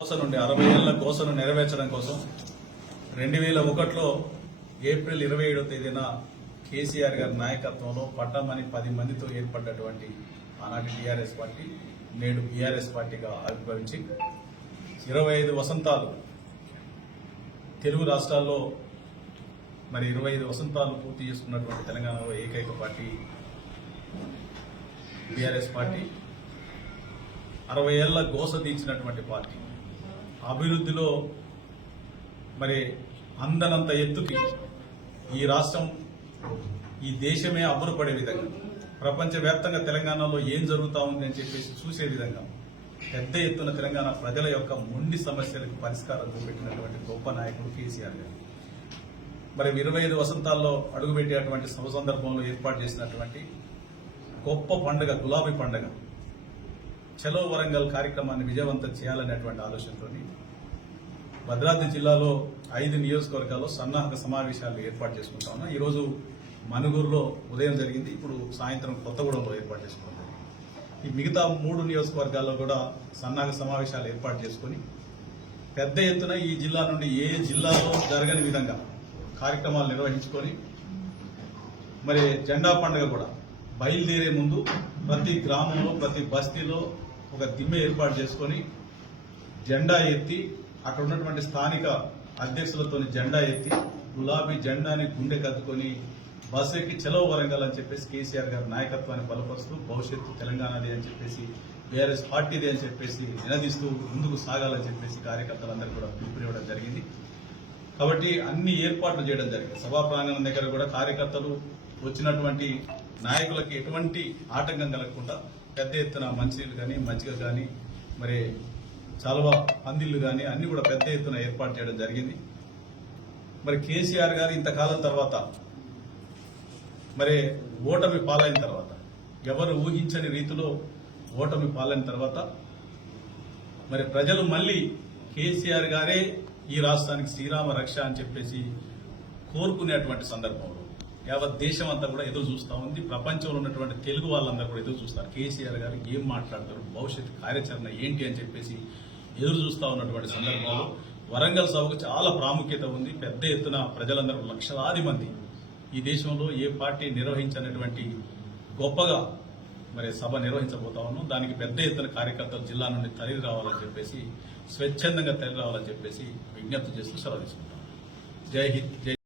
కోస నుండి అరవై ఏళ్ళ కోసను నెరవేర్చడం కోసం రెండు వేల ఒకటిలో ఏప్రిల్ ఇరవై ఏడవ తేదీన కేసీఆర్ గారి నాయకత్వంలో పట్టమని పది మందితో ఏర్పడ్డటువంటి ఆనాటి టీఆర్ఎస్ పార్టీ నేడు బీఆర్ఎస్ పార్టీగా ఆవిర్భవించి ఇరవై ఐదు వసంతాలు తెలుగు రాష్ట్రాల్లో మరి ఇరవై ఐదు వసంతాలు పూర్తి చేసుకున్నటువంటి తెలంగాణలో ఏకైక పార్టీ బీఆర్ఎస్ పార్టీ అరవై ఏళ్ళ గోస తీర్చినటువంటి పార్టీ. అభివృద్ధిలో మరి అందనంత ఎత్తుకి ఈ రాష్ట్రం ఈ దేశమే అబ్బురపడే విధంగా ప్రపంచవ్యాప్తంగా తెలంగాణలో ఏం జరుగుతా ఉంది అని చెప్పేసి చూసే విధంగా పెద్ద ఎత్తున తెలంగాణ ప్రజల యొక్క మొండి సమస్యలకు పరిష్కారం చూపెట్టినటువంటి గొప్ప నాయకుడు కేసీఆర్ గారు. మరి ఇరవై ఐదు వసంతాల్లో అడుగుపెట్టేటువంటి శుభ సందర్భంలో ఏర్పాటు చేసినటువంటి గొప్ప పండుగ గులాబీ పండుగ. చలో వరంగల్ కార్యక్రమాన్ని విజయవంతం చేయాలనేటువంటి ఆలోచనతో భద్రాద్రి జిల్లాలో ఐదు నియోజకవర్గాల్లో సన్నాహక సమావేశాలు ఏర్పాటు చేసుకుంటా ఉన్నాం. ఈరోజు మనుగూరులో ఉదయం జరిగింది. ఇప్పుడు సాయంత్రం కొత్తగూడెంలో ఏర్పాటు చేసుకుంటాం ఈ మిగతా మూడు నియోజకవర్గాల్లో కూడా సన్నాహక సమావేశాలు ఏర్పాటు చేసుకుని పెద్ద ఎత్తున ఈ జిల్లా నుండి ఏ జిల్లాలో జరగని విధంగా కార్యక్రమాలు నిర్వహించుకొని మరి జెండా పండుగ కూడా బయలుదేరే ముందు ప్రతి గ్రామంలో ప్రతి బస్తీలో ఒక దిమ్మె ఏర్పాటు చేసుకొని జెండా ఎత్తి అక్కడ ఉన్నటువంటి స్థానిక అధ్యక్షులతో జెండా ఎత్తి గులాబీ జెండాని గుండె కత్తుకొని బస్ ఎక్కి చెలవు వరంగల్ అని చెప్పేసి కేసీఆర్ గారి నాయకత్వాన్ని బలపరుస్తూ భవిష్యత్తు తెలంగాణది అని చెప్పేసి బీఆర్ఎస్ పార్టీది అని చెప్పేసి నినదిస్తూ ముందుకు సాగాలని చెప్పేసి కార్యకర్తలందరూ కూడా పిలుపునివ్వడం జరిగింది. కాబట్టి అన్ని ఏర్పాట్లు చేయడం జరిగింది. సభా ప్రాంగణం దగ్గర కూడా కార్యకర్తలు వచ్చినటువంటి నాయకులకు ఎటువంటి ఆటంకం కలగకుండా పెద్ద ఎత్తున మంచినీళ్ళు కానీ మజ్జిగ కానీ మరి చలవ పందిళ్ళు కానీ అన్ని కూడా పెద్ద ఎత్తున ఏర్పాటు చేయడం జరిగింది. మరి కేసీఆర్ గారు ఇంతకాలం తర్వాత మరి ఓటమి పాలైన తర్వాత ఎవరు ఊహించని రీతిలో ఓటమి పాలైన తర్వాత మరి ప్రజలు మళ్ళీ కేసీఆర్ గారే ఈ రాష్ట్రానికి శ్రీరామ రక్ష అని చెప్పేసి కోరుకునేటువంటి సందర్భంలో యావత్ దేశం అంతా కూడా ఎదురు చూస్తా ఉంది. ప్రపంచంలో ఉన్నటువంటి తెలుగు వాళ్ళందరూ కూడా ఎదురు చూస్తారు. కేసీఆర్ గారు ఏం మాట్లాడతారు? భవిష్యత్ కార్యాచరణ ఏంటి అని చెప్పేసి ఎదురు చూస్తా ఉన్నటువంటి సందర్భంలో. వరంగల్ సభకు చాలా ప్రాముఖ్యత ఉంది. పెద్ద ఎత్తున ప్రజలందరూ లక్షలాది మంది ఈ దేశంలో ఏ పార్టీ నిర్వహించినటువంటి గొప్పగా మరి సభ నిర్వహించబోతా ఉన్నాం. దానికి పెద్ద ఎత్తున కార్యకర్తలు జిల్లా నుండి తరలి రావాలని చెప్పేసి స్వచ్ఛందంగా తరలి రావాలని చెప్పేసి విజ్ఞప్తి చేస్తూ సెలవు తీసుకుంటాం. జై హింద్ జై